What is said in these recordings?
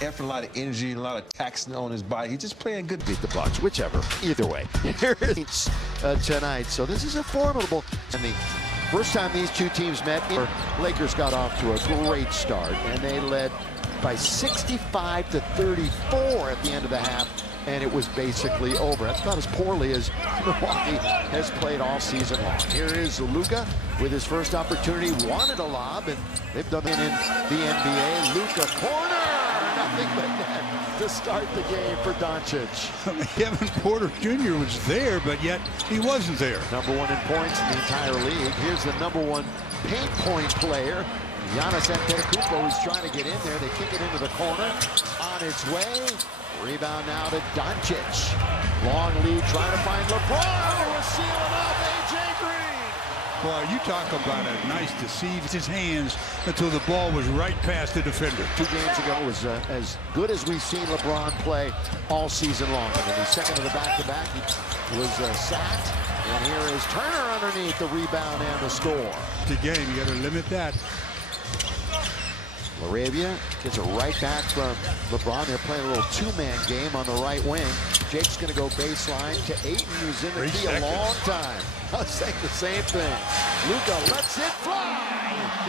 Effort, a lot of energy, a lot of taxing on his body. He's just playing good. Beat the Bucks, whichever. Either way, here is tonight. So this is a formidable. And the first time these two teams met, Lakers got off to a great start, and they led by 65 to 34 at the end of the half, and it was basically over. That's about as poorly as Milwaukee has played all season long. Here is Luka with his first opportunity, wanted a lob, and they've done it in the NBA. Luka corner, nothing but net to start the game for Doncic. Kevin Porter Jr. was there, but yet he wasn't there. Number one in points in the entire league. Here's the number one paint point player, Giannis Antetokounmpo, who's trying to get in there. They kick it into the corner. On its way. Rebound now to Doncic. Long lead, trying to find LeBron, who was sealing up A.J. Green. Boy, you talk about a nice deceive his hands until the ball was right past the defender. 2 games ago was as good as we've seen LeBron play all season long. And in the second of the back-to-back, he was sacked. And here is Turner underneath the rebound and the score. The game, you got to limit that. Laravia gets it right back from LeBron. They're playing a little 2-man game on the right wing. Jake's going to go baseline to Ayton, who's in the key a long time. I was saying the same thing. Luka lets it fly.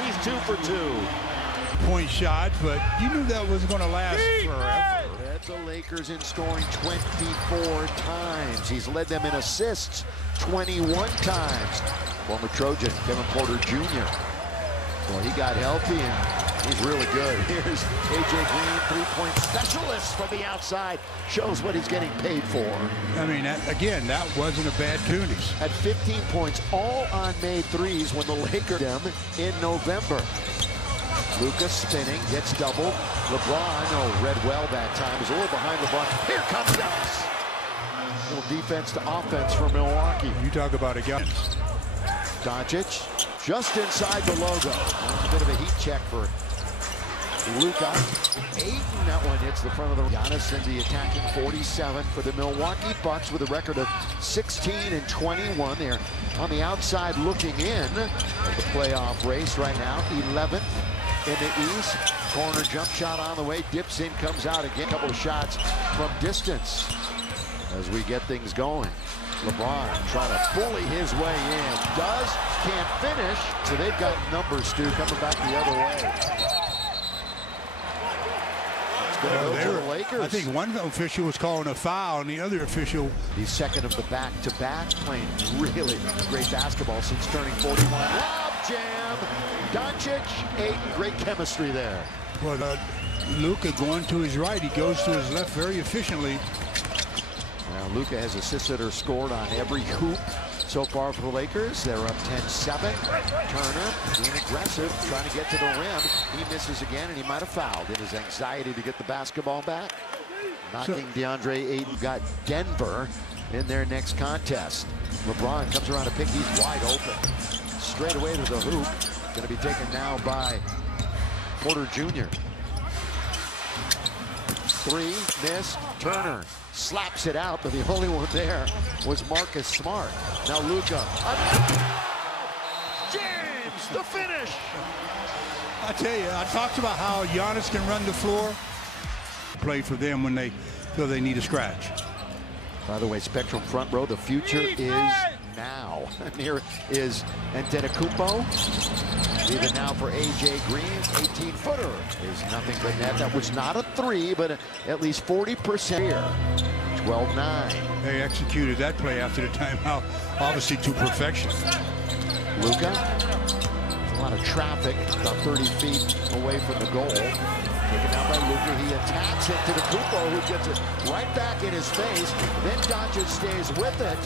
He's 2 for 2. Point shot, but you knew that was going to last forever. Led the Lakers in scoring 24 times. He's led them in assists 21 times. Former Trojan Kevin Porter Jr. Well, he got healthy and he's really good. Here's A.J. Green, three-point specialist from the outside. Shows what he's getting paid for. I mean, again, that wasn't a bad Goonies. At 15 points, all on made threes when the Lakers them in November. Luka spinning, gets doubled. LeBron, read well that time. Is a little behind LeBron. Here comes Dallas. Little defense to offense for Milwaukee. You talk about a guy. Doncic just inside the logo. A bit of a heat check for Luka. Ayton, that one hits the front of the Giannis in the attacking 47 for the Milwaukee Bucks with a record of 16 and 21. They're on the outside looking in of the playoff race right now. 11th in the East. Corner jump shot on the way. Dips in, comes out again. A couple of shots from distance as we get things going. LeBron trying to bully his way in. Does, can't finish. So they've got numbers, Stu, coming back the other way. It's going to go to the Lakers. I think one official was calling a foul, and the other official. The second of the back-to-back, playing really great basketball since turning 41. Lob jam. Doncic, Ayton, great chemistry there. Well, Luka going to his right. He goes to his left very efficiently. Now, Luka has assisted or scored on every hoop so far for the Lakers. They're up 10-7. Turner being aggressive, trying to get to the rim. He misses again, and he might have fouled in his anxiety to get the basketball back. Knocking DeAndre Ayton. Got Denver in their next contest. LeBron comes around to pick. He's wide open. Straight away to the hoop. Going to be taken now by Porter Jr. 3, missed. Turner slaps it out, but the only one there was Marcus Smart. Now Luka. James, the finish. I tell you, I talked about how Giannis can run the floor. Play for them when they feel they need a scratch. By the way, Spectrum front row, the future is now. And here is Antetokounmpo. Even now for A.J. Green, 18-footer is nothing but net. That was not a 3, but at least 40% here. 12-9. They executed that play after the timeout, obviously to perfection. Luka, a lot of traffic, about 30 feet away from the goal. Taken down by Luka, he attacks it to the Kupo, who gets it right back in his face. Then Doncic stays with it.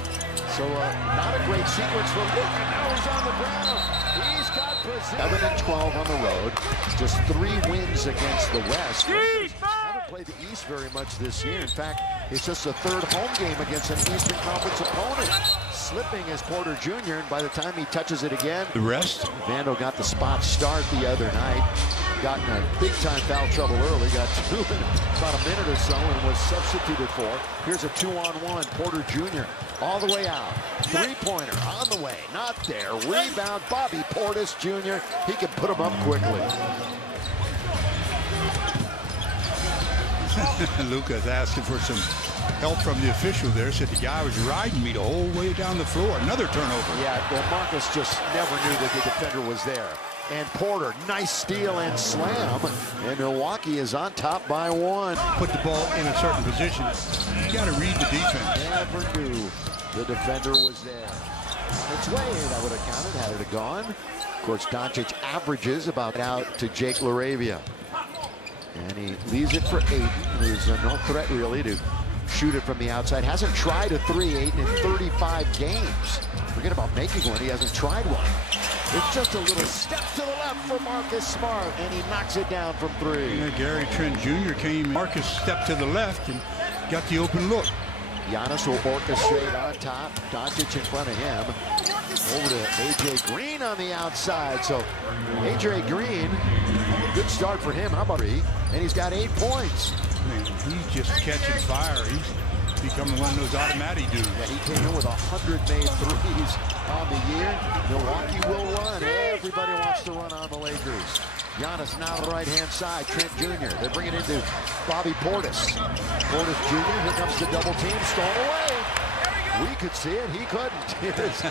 So not a great sequence for Luka. Now he's on the ground. He's got position. 7-12 on the road. Just 3 wins against the West. Haven't played the East very much this year. In fact, it's just the 3rd home game against an Eastern Conference opponent. Slipping is Porter Jr., and by the time he touches it again, The rest? Vando got the spot start the other night. Got in a big-time foul trouble early. Got 2 in about a minute or so and was substituted for. Here's a 2-on-1. Porter Jr. all the way out. 3-pointer on the way. Not there. Rebound. Bobby Portis Jr. He can put him up quickly. Luka's asking for some help from the official there. Said the guy was riding me the whole way down the floor. Another turnover. Yeah, well, Marcus just never knew that the defender was there. And Porter, nice steal and slam. And Milwaukee is on top by 1. Put the ball in a certain position. You got to read the defense. Never knew the defender was there. On its way, that would have counted had it gone. Of course, Doncic averages about out to Jake LaRavia. And he leaves it for Ayton, who's no threat really to shoot it from the outside. Hasn't tried a 3, Ayton, in 35 games. Forget about making one, he hasn't tried one. It's just a little step to the left for Marcus Smart, and he knocks it down from 3. Yeah, Gary Trent Jr. came, Marcus stepped to the left and got the open look. Giannis will orchestrate on top. Doncic in front of him. Over to A.J. Green on the outside. So A.J. Green, good start for him. How about he? And he's got 8 points. Man, he's just catching fire. He's becoming one of those automatic dudes. Yeah, he came in with 100 made threes on the year. Milwaukee will run. Everybody wants to run on the Lakers. Giannis now to the right-hand side. Trent Jr. They bring it into Bobby Portis. Portis Jr. Here comes the double team. Stolen away. We could see it. He couldn't. Here's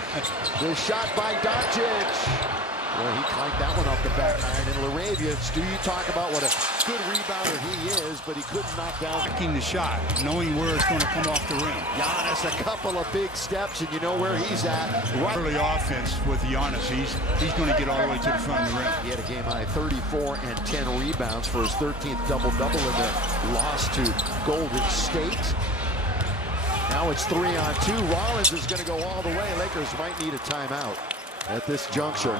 the shot by Doncic. Well, he clanked that one off the back iron. And LaRavia, Stu, you talk about what a good rebounder he is, but he couldn't knock down. Making the shot, knowing where it's going to come off the rim. Giannis, a couple of big steps, and you know where he's at. Right. Early offense with Giannis, he's going to get all the way to the front of the rim. He had a game high 34 and 10 rebounds for his 13th double-double in the loss to Golden State. Now it's 3-on-2. Rollins is going to go all the way. Lakers might need a timeout at this juncture.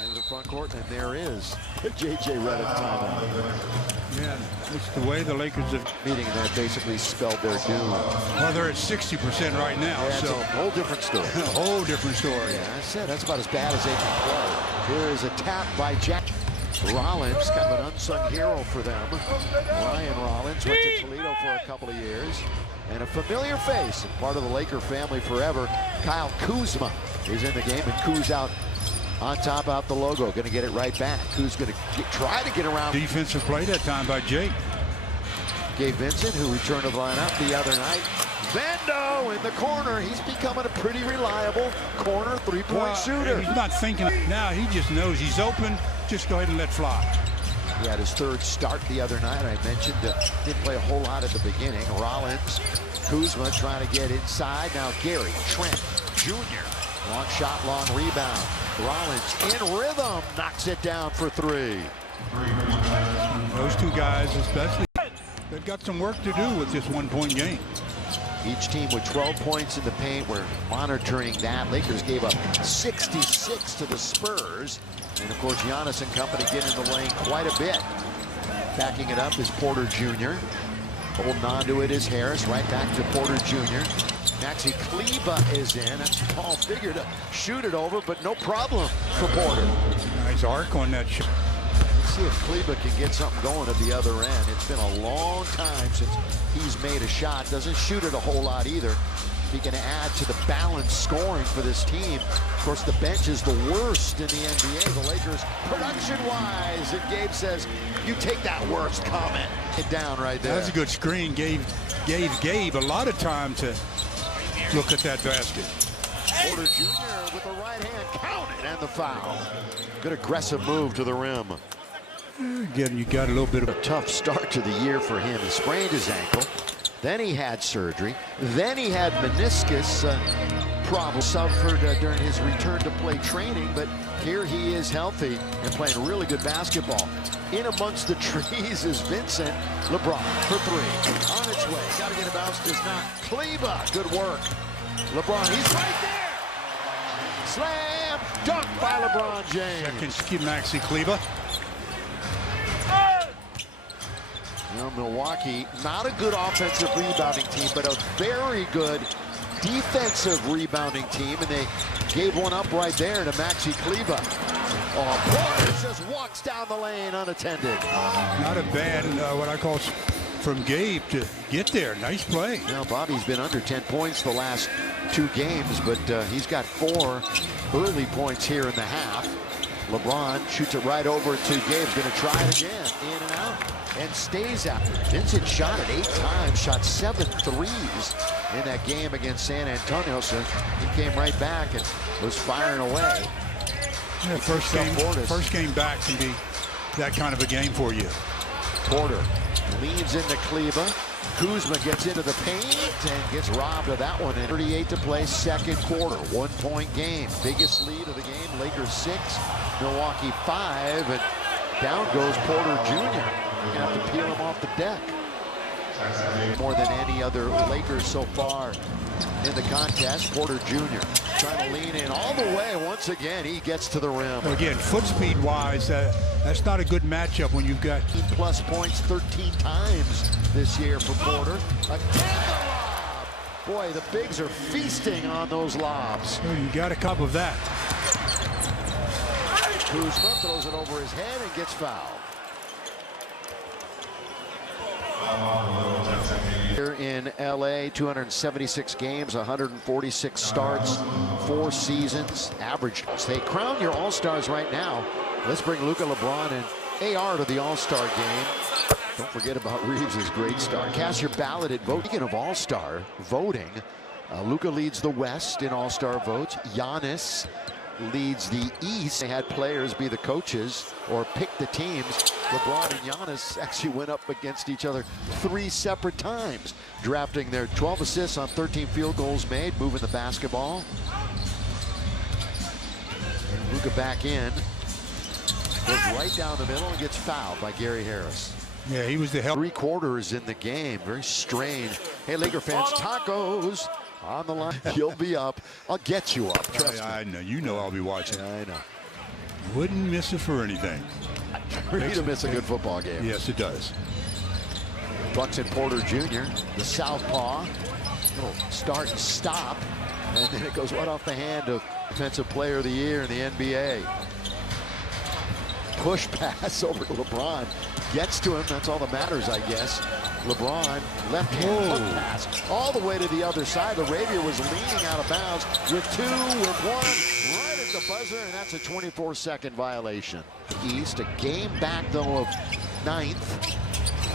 Into the front court, and there is J.J. Redick timeout. Yeah, it's the way the Lakers have Meeting that basically spelled their doom. Well, they're at 60% right now, Yeah, so it's a whole different story. a whole different story. Yeah, I said that's about as bad as they can play. Here is a tap by Jack. Rollins, kind of an unsung hero for them. Ryan Rollins went to Toledo for a couple of years. And a familiar face, and part of the Laker family forever, Kyle Kuzma is in the game, and Kuz out on top out the logo. Going to get it right back. Kuz going to try to get around. Defensive play that time by Jake. Gabe Vincent, who returned to the lineup the other night. Vando in the corner. He's becoming a pretty reliable corner three-point shooter. He's not thinking now. He just knows he's open. Just go ahead and let fly. He had his 3rd start the other night. I mentioned didn't play a whole lot at the beginning. Rollins, Kuzma trying to get inside. Now Gary Trent Jr. Long shot, long rebound. Rollins in rhythm, knocks it down for 3. Those two guys especially, they've got some work to do with this one-point game. Each team with 12 points in the paint. We're monitoring that. Lakers gave up 66 to the Spurs. And, of course, Giannis and company get in the lane quite a bit. Backing it up is Porter Jr. Holding on to it is Harris. Right back to Porter Jr. Maxi Kleber is in. That's a tall figure to shoot it over, but no problem for Porter. Nice arc on that shot. Let's see if Kleber can get something going at the other end. It's been a long time since he's made a shot. Doesn't shoot it a whole lot either. He can add to the balanced scoring for this team. Of course, the bench is the worst in the NBA. The Lakers, production-wise, and Gabe says, you take that worst comment. It down right there. That's a good screen. Gave Gabe a lot of time to look at that basket. Porter Jr. with the right hand, count it, and the foul. Good aggressive move to the rim. Again, you got a little bit of A tough start to the year for him. He sprained his ankle. Then he had surgery. Then he had meniscus problems suffered during his return to play training. But here he is healthy and playing really good basketball. In amongst the trees is Vincent. LeBron for 3. On its way. Got to get a bounce. Does not. Kleber. Good work. LeBron. He's right there. Slam. Dunk by LeBron James. second skip Maxi Kleber. Well, Milwaukee, not a good offensive rebounding team, but a very good defensive rebounding team, and they gave one up right there to Maxi Kleber. Oh, Porter just walks down the lane unattended. Not a bad, what I call from Gabe to get there. Nice play. Now, Bobby's been under 10 points the last 2 games, but he's got 4 early points here in the half. LeBron shoots it right over to Gabe. Going to try it again. In and out. and stays out. Vincent shot it 8 times, shot 7 threes in that game against San Antonio. So he came right back and was firing away. Yeah, first game back can be that kind of a game for you. Porter leans into Kleba. Kuzma gets into the paint and gets robbed of that one. And 38 to play, second quarter, 1-point game. Biggest lead of the game, Lakers 6, Milwaukee 5, and down goes Porter Jr. You're gonna have to peel him off the deck. More than any other Lakers so far in the contest. Porter Jr. trying to lean in all the way. Once again, he gets to the rim. Again, foot speed wise, that's not a good matchup when you've got 18+ points 13 times this year for Porter. Again, the lob. Boy, the bigs are feasting on those lobs. You got a couple of that. Kuzma throws it over his head and gets fouled. Here in LA, 276 games, 146 starts, 4 seasons, average. They crown your All-Stars right now. Let's bring Luka, LeBron, and AR to the All-Star game. Don't forget about Reeves' great start. Cast your ballot at vote. Speaking of All-Star voting, Luka leads the West in All-Star votes. Giannis leads the East. They had players be the coaches or pick the teams. LeBron and Giannis actually went up against each other 3 separate times, drafting their 12 assists on 13 field goals made, moving the basketball. Luka back in, goes right down the middle and gets fouled by Gary Harris. Yeah, he was the help. 3 quarters in the game, very strange. Hey, Laker fans, tacos on the line. You'll be up. I'll get you up. Trust me. I know. You know I'll be watching. Yeah, I know. Wouldn't miss it for anything. For you to miss a good football game. Yes, it does. Bucks and Porter Jr., the southpaw. Little start and stop. And then it goes right off the hand of Defensive Player of the Year in the NBA. Push pass over to LeBron. Gets to him. That's all that matters, I guess. LeBron, left hand hook pass all the way to the other side. Arabia was leaning out of bounds with 2, with 1, right at the buzzer, and that's a 24-second violation. East, a game back, though, of 9th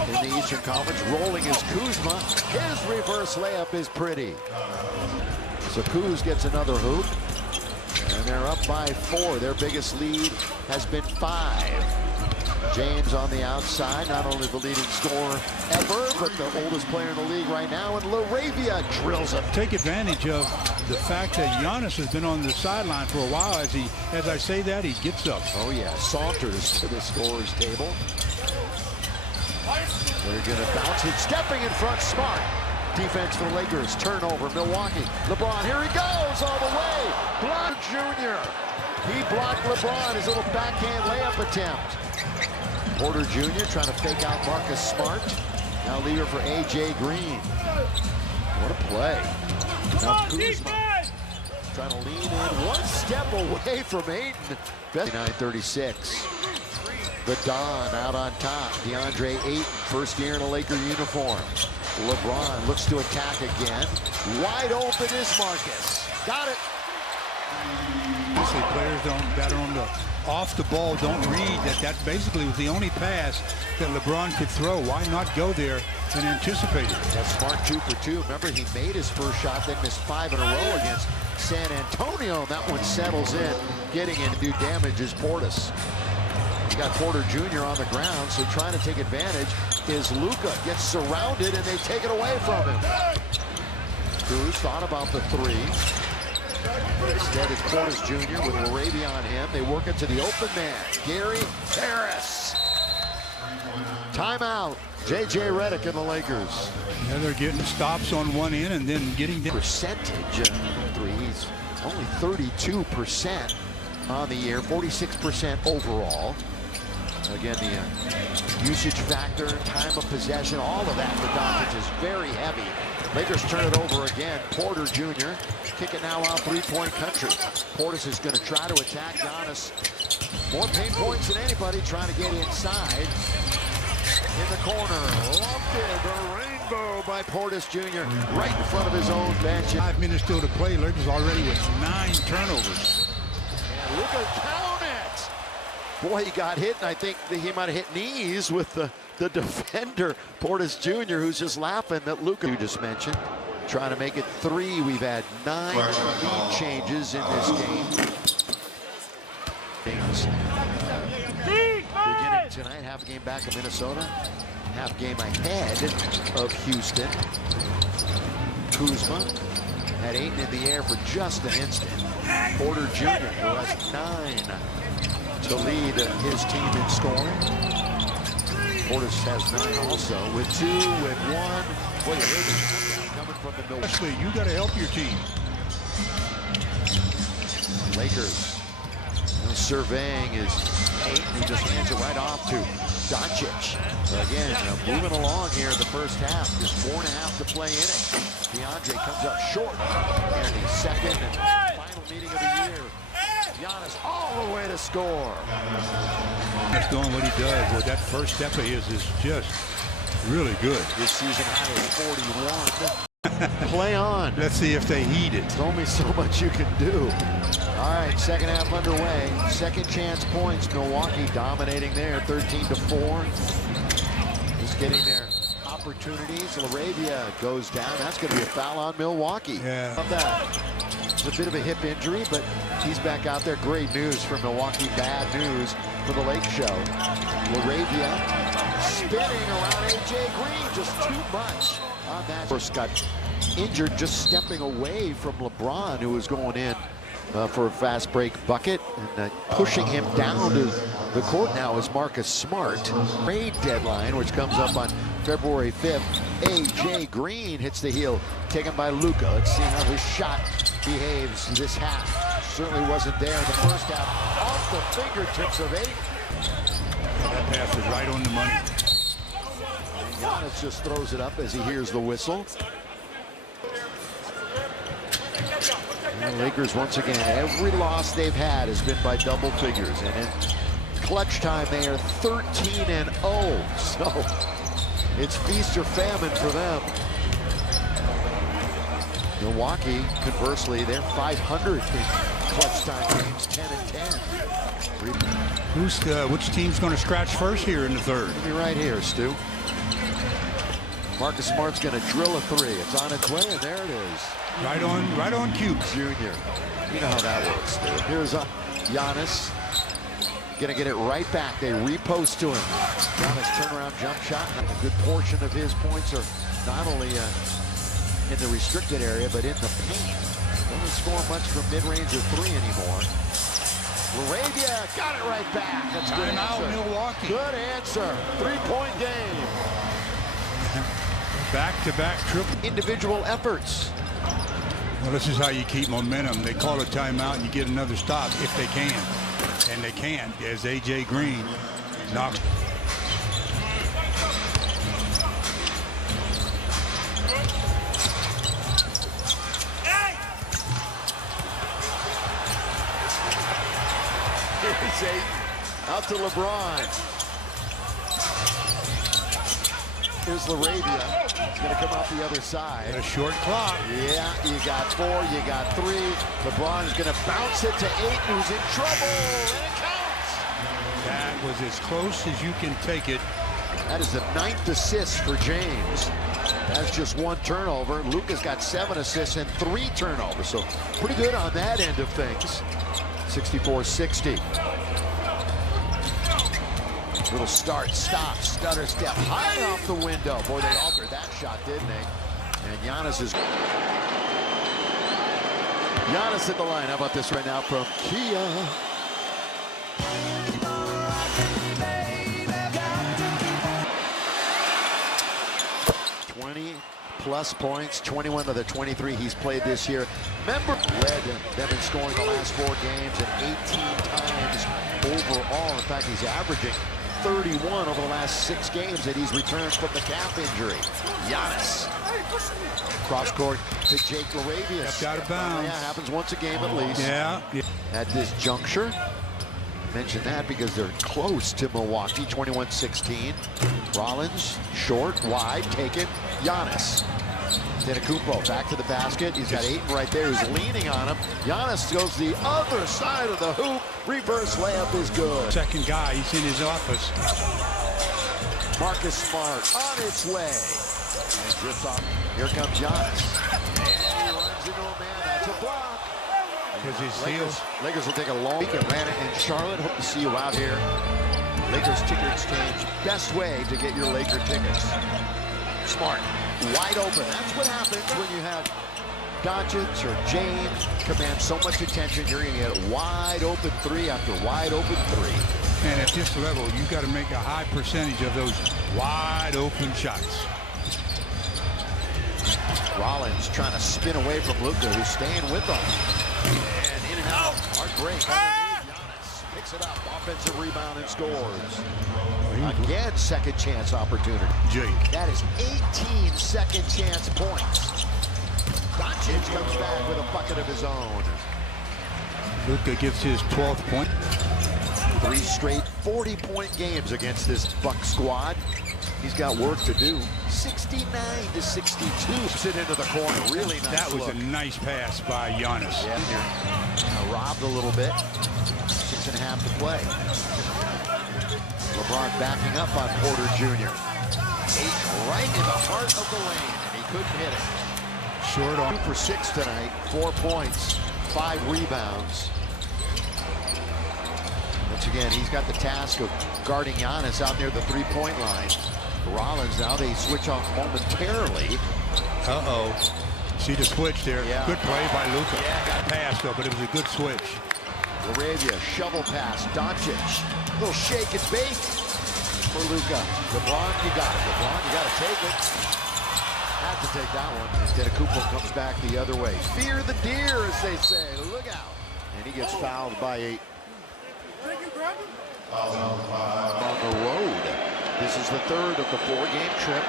in the Eastern Conference. Rolling is Kuzma. His reverse layup is pretty. So Kuz gets another hoop, and they're up by 4. Their biggest lead has been 5. James on the outside, not only the leading scorer ever, but the oldest player in the league right now, and LaRavia drills him. Take advantage of the fact that Giannis has been on the sideline for a while. As I say that, he gets up. Oh yeah, saunters to the scorer's table. They're gonna bounce it, stepping in front, smart. Defense for the Lakers, turnover, Milwaukee. LeBron, here he goes all the way. Block Jr. He blocked LeBron, his little backhand layup attempt. Porter Jr. trying to fake out Marcus Smart. Now leader for A.J. Green. What a play. Now Kuzma trying to lean in, 1 step away from Ayton. 9:36. The Don out on top. DeAndre Ayton, first year in a Laker uniform. LeBron looks to attack again. Wide open is Marcus. Got it. You say players that are on the off the ball don't read that basically was the only pass that LeBron could throw. Why not go there and anticipate it? That's smart 2 for 2. Remember, he made his first shot, then missed 5 in a row against San Antonio. And that one settles in. Getting in to do damage is Portis. You got Porter Jr. on the ground, so trying to take advantage is Luka. Gets surrounded and they take it away from him. Cruz thought about the 3. Instead, it's Portis Jr. with LaRavia on him. They work it to the open man, Gary Harris. Timeout. J.J. Redick and the Lakers. Yeah, they're getting stops on one end and then getting down. Percentage threes, only 32% on the year, 46% overall. Again, the usage factor, time of possession, all of that for Doncic is very heavy. Lakers turn it over again. Porter Jr. kicking now out 3-point country. Portis is going to try to attack Giannis. More paint points than anybody, trying to get inside. In the corner, lofted, the rainbow by Portis Jr. right in front of his own bench. 5 minutes still to play. Lakers already with 9 turnovers. And Luka, count it! Boy, he got hit, and I think that he might have hit knees with the the defender, Portis Jr., who's just laughing that Luka you just mentioned. Trying to make it 3. We've had 9 lead changes in this game. Beginning tonight, half a game back of Minnesota, half game ahead of Houston. Kuzma had Ayton in the air for just an instant. Porter Jr., who has 9 to lead his team in scoring. Portis has 9 also, with 2, with 1. Boy, coming from the Milwaukee. Actually, you got to help your team. Lakers surveying is Ayton, who just hands it right off to Doncic. Again, moving along here in the first half. Just 4.5 to play in it. DeAndre comes up short. And the second and final meeting of the year. Giannis all the way to score. Just doing what he does. Well, that first step of his is just really good. This season high is 41. Play on. Let's see if they heed it. There's only so much you can do. All right, second half underway. Second chance points. Milwaukee dominating there, 13-4. Just getting their opportunities. LaRavia goes down. That's going to be a foul on Milwaukee. Yeah. Love that. It's a bit of a hip injury, but he's back out there. Great news for Milwaukee. Bad news for the Lake Show. LaRavia spinning around A.J. Green. Just too much on that. First got injured just stepping away from LeBron, who was going in for a fast break bucket, and pushing him down to the court now is Marcus Smart. Trade deadline, which comes up on February 5th. A.J. Green hits the heel taken by Luka. Let's see how his shot behaves this half. Certainly wasn't there in the first half. Off the fingertips of Ayton. That pass is right on the money. Giannis just throws it up as he hears the whistle. And the Lakers, once again, every loss they've had has been by double figures. And in clutch time, they are 13-0. So it's feast or famine for them. Milwaukee, conversely, they're 500 in clutch time games, 10-10. Which team's going to scratch first here in the third? Be right here, Stu. Marcus Smart's going to drill a 3. It's on its way, and there it is. Right on cue. Junior. You know how that works, Stu. Here's Giannis. Going to get it right back. They repost to him. Giannis turnaround jump shot. A good portion of his points are not only in the restricted area, but in the paint. Doesn't score much from mid-range or 3 anymore. LaRavia got it right back. That's good answer. Milwaukee. Good answer. 3-point game. Back-to-back triple. Individual efforts. Well, this is how you keep momentum. They call a timeout and you get another stop if they can. And they can't, as A.J. Green knocked. Here's Ayton. Out to LeBron. Here's LaRavia. He's going to come out the other side. A short clock. Yeah, you got 4, you got 3. LeBron is going to bounce it to Ayton, who's in trouble, and it counts. That was as close as you can take it. That is the 9th assist for James. That's just 1 turnover. Luka's got 7 assists and 3 turnovers, so pretty good on that end of things. 64-60. Little start, stop, stutter, step, high off the window. Boy, they altered that shot, didn't they? And Giannis at the line. How about this right now from Kia? +20 points, 21 of the 23 he's played this year. Member led them in scoring the last 4 games and 18 times overall. In fact, he's averaging 31 over the last 6 games that he's returned from the calf injury. Giannis. Cross court to Jake LaRavia. Stepped out of bounds. Yeah, happens once a game at least. Yeah. At this juncture. Mention that because they're close to Milwaukee, 21-16. Rollins, short, wide, taken. Giannis. Antetokounmpo back to the basket. He's got Ayton right there. He's leaning on him. Giannis goes to the other side of the hoop. Reverse layup is good. Second guy, he's in his office. Marcus Smart on its way. And drifts off. Here comes Giannis. And he runs into a man. That's a block. Because his heels. Lakers will take a long week. Atlanta and Charlotte. Hope to see you out here. Lakers ticket exchange. Best way to get your Laker tickets. Smart. Wide open. That's what happens when you have Doncic or James command so much attention. You're going to get wide open three after wide open three. And at this level, you got to make a high percentage of those wide open shots. Rollins trying to spin away from Luka, who's staying with them. And in and out. Hard break. Giannis picks it up. Offensive rebound and scores. Again, second chance opportunity. Jake. That is 18 second chance points. Doncic comes back with a bucket of his own. Luka gets his 12th point. 3 straight 40-point games against this Buck squad. He's got work to do. 69-62. Sit into the corner. Really nice. That was look. a nice pass by Giannis. Yeah, robbed a little bit. 6.5 to play. LeBron backing up on Porter Jr. 8 right in the heart of the lane, and he couldn't hit it. Short on. 2 for 6 tonight. 4 points, 5 rebounds. Once again, he's got the task of guarding Giannis out near the three-point line. Rollins, now they switch off momentarily. Uh-oh. See the switch there. Yeah. Good play by Luka. Yeah, got pass, though, but it was a good switch. Laravia, shovel pass, Doncic. Little shake and bake for Luka. LeBron, you got it. LeBron, you got to take it. Had to take that one. Instead, Kupo comes back the other way. Fear the deer, as they say. Look out. And he gets fouled by 8. On the road. This is the 3rd of the 4-game trip.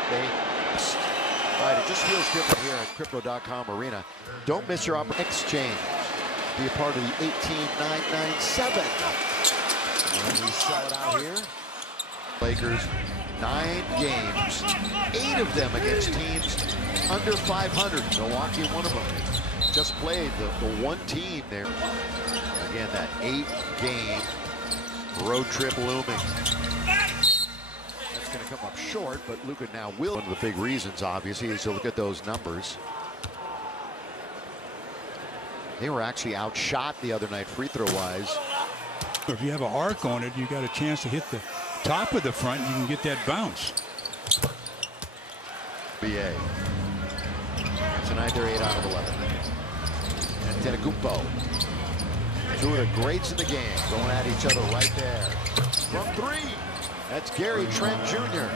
All right, it just feels different here at Crypto.com Arena. Don't miss your exchange. Be a part of the 18997. And we sell it out here. Lakers, 9 games, 8 of them against teams under 500. Milwaukee, one of them. Just played the one team there. Again, that 8-game road trip looming. That's going to come up short, but Luka now will. One of the big reasons, obviously, is to look at those numbers. They were actually outshot the other night free throw-wise. If you have an arc on it, you got a chance to hit the top of the front, you can get that bounce. BA. Tonight they're 8 out of 11. And Antetokounmpo. 2 of the greats in the game going at each other right there. From 3. That's Gary Trent Jr.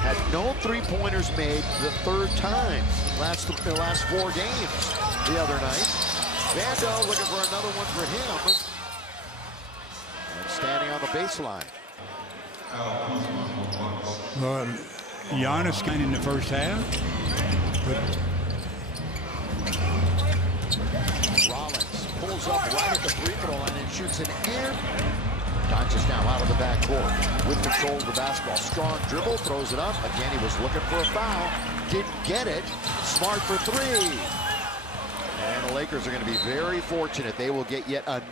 Had no three-pointers made the 3rd time the last 4 games the other night. Vando looking for another one for him. And standing on the baseline. Giannis kind in the first half. But Rollins pulls up right at the free throw line and shoots an air. Doncic now out of the backcourt with control of the basketball. Strong dribble, throws it up. Again, he was looking for a foul. Didn't get it. Smart for 3. And the Lakers are going to be very fortunate. They will get yet a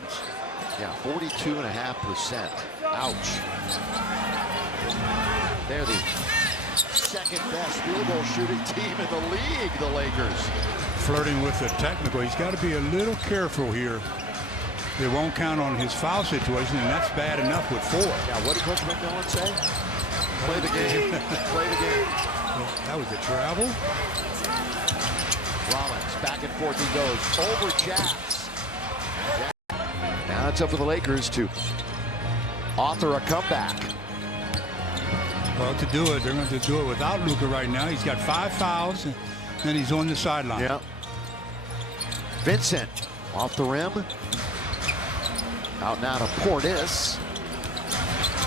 42.5%. Ouch. They're the second best field goal shooting team in the league, the Lakers. Flirting with the technical. He's got to be a little careful here. They won't count on his foul situation, and that's bad enough with 4. Yeah, what did Coach McMillan say? Play the game. Play the game. That was a travel. Rollins, back and forth he goes. Over Jacks. Now it's up to the Lakers to author a comeback. Well, to do it, they're going to do it without Luka right now. He's got 5 fouls, and he's on the sideline. Yeah. Vincent off the rim. Out now to Portis.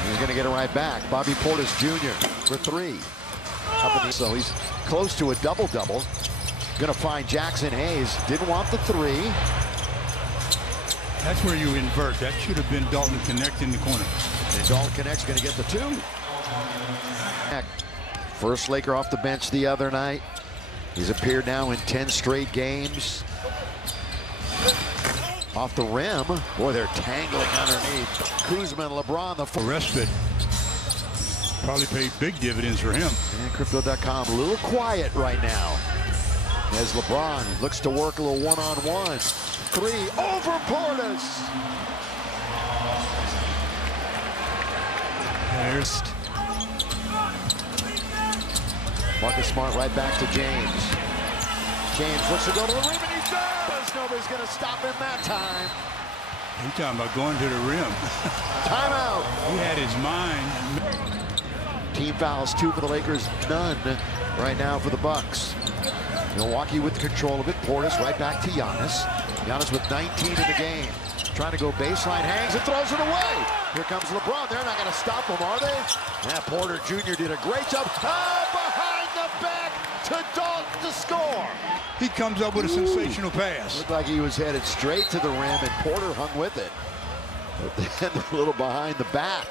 He's going to get it right back. Bobby Portis Jr. for 3. So he's close to a double-double. Going to find Jackson Hayes. Didn't want the 3. That's where you invert. That should have been Dalton Connect in the corner. And Dalton Connect's going to get the 2. First Laker off the bench the other night. He's appeared now in 10 straight games. Off the rim. Boy, they're tangling underneath. Kuzma and LeBron. The respite probably paid big dividends for him. And Crypto.com a little quiet right now as LeBron looks to work a little one-on-one. Three over Portis. There's Marcus Smart right back to James. James looks to go to the rim, and he does! Nobody's going to stop him that time. you talking about going to the rim. Timeout. He had his mind. Team fouls, 2 for the Lakers, none right now for the Bucks. Milwaukee with control of it. Portis right back to Giannis. Giannis with 19 in the game. Trying to go baseline, hangs and throws it away. Here comes LeBron. They're not going to stop him, are they? Yeah, Porter Jr. did a great job. Behind the back to Dalton to score. He comes up with a sensational pass. Looked like he was headed straight to the rim, and Porter hung with it. But then a little behind the back.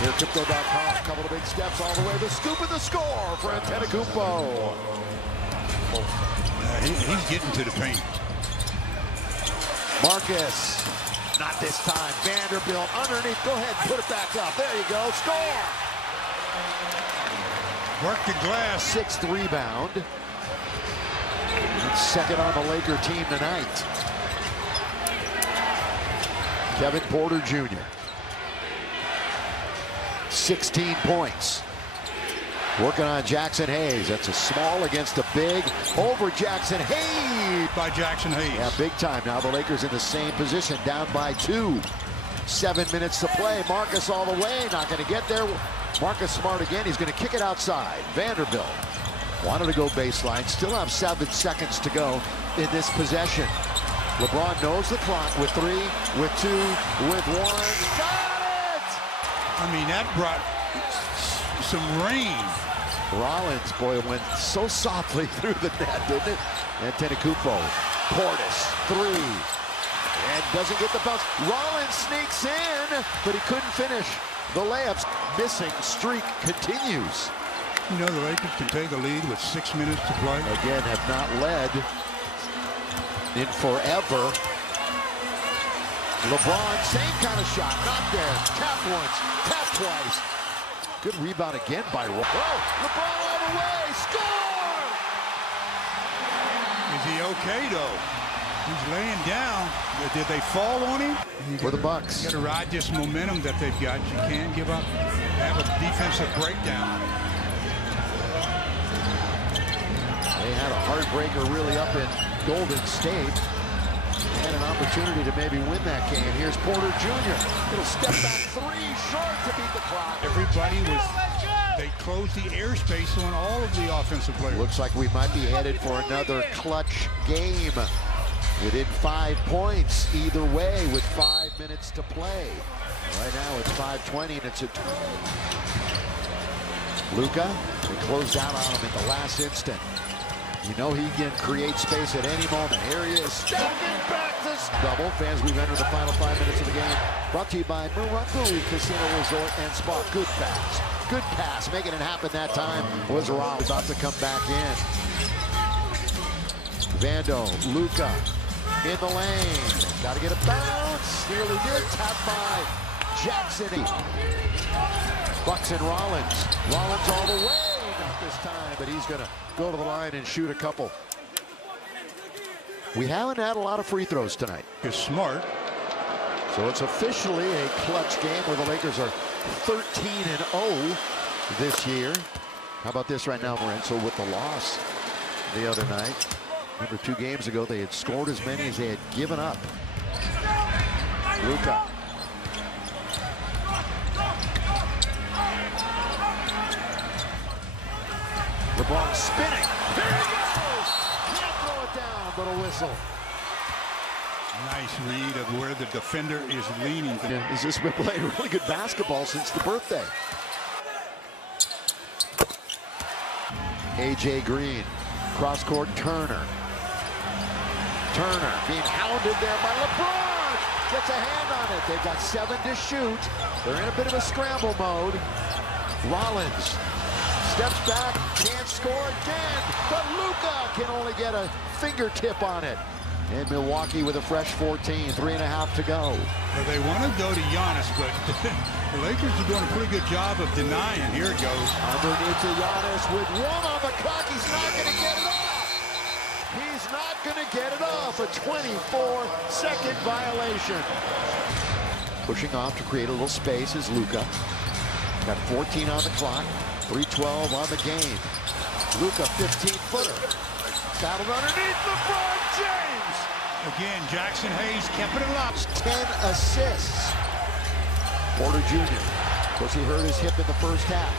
Here, Crypto.com, a couple of big steps all the way. The scoop and the score for Antetokounmpo. He's getting to the paint. Marcus, not this time. Vanderbilt underneath. Go ahead, put it back up. There you go. Score. Work the glass. 6th rebound. Second on the Laker team tonight. Kevin Porter Jr. 16 points. Working on Jackson Hayes. That's a small against a big. Over Jackson Hayes. By Jackson Hayes. Yeah, big time. Now the Lakers in the same position, down by 2. 7 minutes to play. Marcus all the way. Not going to get there. Marcus Smart again. He's going to kick it outside. Vanderbilt wanted to go baseline. Still have 7 seconds to go in this possession. LeBron knows the clock with 3, with 2, with 1. Got it! I mean, that brought some rain. Rollins, boy, went so softly through the net, didn't it? Antetokounmpo, Portis, 3, and doesn't get the bounce. Rollins sneaks in, but he couldn't finish. The layups, missing streak continues. You know, the Lakers can take a lead with 6 minutes to play. Again, have not led in forever. LeBron, same kind of shot, not there. Tap once, tap twice. Good rebound again by LeBron. LeBron all the way, score! Is he okay, though? He's laying down. Did they fall on him? For the Bucks. You got to ride this momentum that they've got. You can't give up. Have a defensive breakdown. They had a heartbreaker really up in Golden State. Had an opportunity to maybe win that game. Here's Porter Jr. Little step back 3, short to beat the clock. Everybody was, they closed the airspace on all of the offensive players. Looks like we might be headed for another clutch game. Within 5 points either way with 5 minutes to play. Right now it's 5:20 and it's a Luka, they closed out on him at the last instant. You know he can create space at any moment. Here he is, stepping back to double. Fans, we've entered the final 5 minutes of the game. Brought to you by Milwaukee Casino Resort and Spa. Good pass. Good pass. Making it happen that time was Rob about to come back in. Vando, Luka in the lane. Got to get a bounce. Nearly did. Tap by Jackson. Bucks and Rollins. Rollins all the way. Not this time, but he's going to go to the line and shoot a couple. We haven't had a lot of free throws tonight. It's smart. So it's officially a clutch game where the Lakers are 13-0 this year. How about this right now, Lorenzo, with the loss the other night? Remember 2 games ago, they had scored as many as they had given up. Luka. LeBron spinning. Here he goes. Can't throw it down, but a whistle. Nice read of where the defender is leaning. He's just been playing really good basketball since the birthday. A.J. Green. Cross-court Turner. Turner being hounded there by LeBron. Gets a hand on it. They've got 7 to shoot. They're in a bit of a scramble mode. Rollins steps back, can't score again, but Luka can only get a fingertip on it. And Milwaukee with a fresh 14, 3.5 to go. Well, they want to go to Giannis, but the Lakers are doing a pretty good job of denying. Here it goes. Underneath to Giannis with one on the clock. He's not going to get it off. He's not going to get it off. A 24-second violation. Pushing off to create a little space is Luka. Got 14 on the clock. 3:12 on the game. Luka, 15-footer. Battled underneath LeBron James. Again, Jackson Hayes kept it up. 10 assists. Porter Jr. Of course, he hurt his hip in the first half.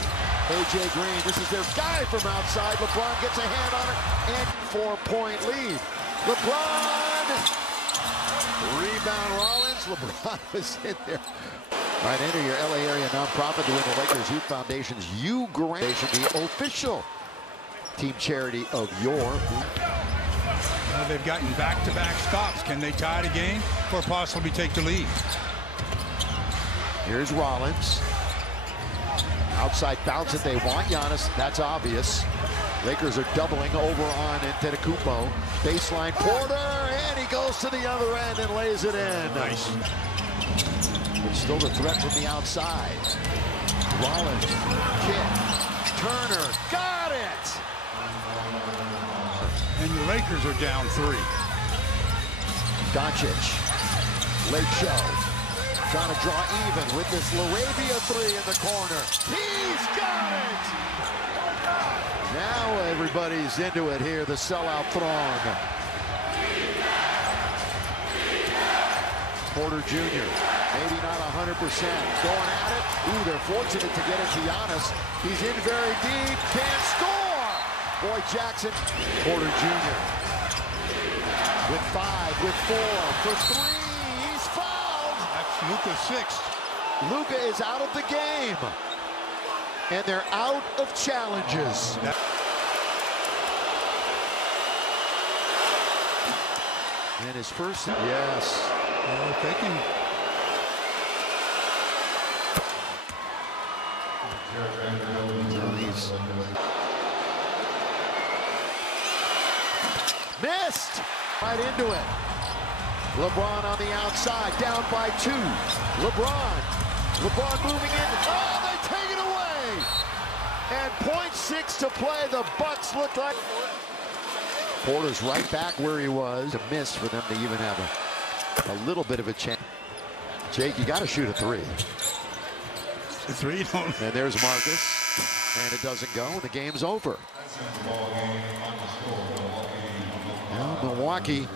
A.J. Green, this is their guy from outside. LeBron gets a hand on it, and 4-point lead. LeBron! Rebound Rollins. LeBron was in there. All right, enter your LA area nonprofit to win the Lakers Youth Foundation's U Grant, the official team charity of your. Well, they've gotten back-to-back stops. Can they tie the game or possibly take the lead? Here's Rollins. Outside bounce that they want. Giannis, that's obvious. Lakers are doubling over on Antetokounmpo. Baseline Porter, and he goes to the other end and lays it in. Nice. But still the threat from the outside. Rollins, kick. Turner, got it! And the Lakers are down 3. Doncic, late show. Trying to draw even with this Laravia 3 in the corner. He's got it! Now everybody's into it here, the sellout throng. Porter Jr., maybe not 100%. Going at it. Ooh, they're fortunate to get it to Giannis. He's in very deep, can't score! Boy, Jackson. Porter Jr. with 5, with 4, for 3. He's fouled! That's Luka's 6th. Luka is out of the game. And they're out of challenges. And his first, yes. Well, if they can. Missed! Right into it. LeBron on the outside, down by 2. LeBron moving in. Oh, they take it away! And .6 to play. The Bucks look like. Porter's right back where he was. A miss for them to even have a little bit of a chance. Jake, you got to shoot a 3. The 3 don't. And there's Marcus. And it doesn't go, and the game's over. Now, Milwaukee